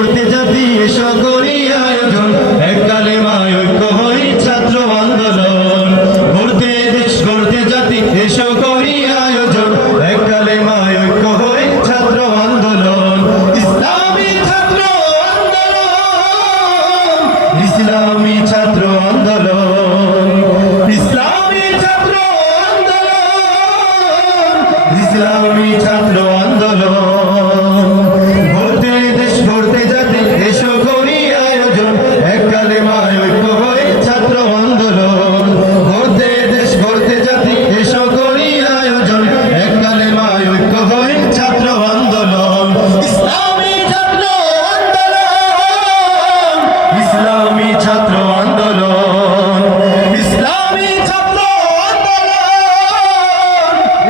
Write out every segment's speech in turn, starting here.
করতে জাতি সকলি আয়োজন এককালে মায় ঐক্য হই ছাত্র আন্দোলন। করতে দেশ করতে জাতি সকলি আয়োজন এককালে মায় ঐক্য হই ছাত্র আন্দোলন। ইসলামী ছাত্র আন্দোলন, ইসলামী ছাত্র আন্দোলন। ইসলামী ছাত্র আন্দোলন, ইসলামী ছাত্র আন্দোলন।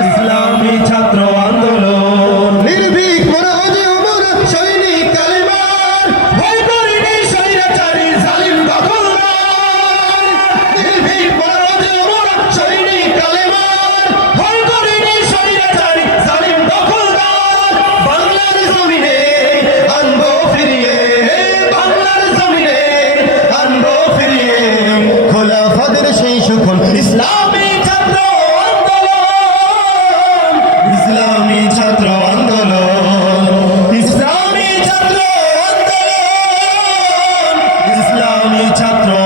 ইসলামী ছাত্র ছাত্র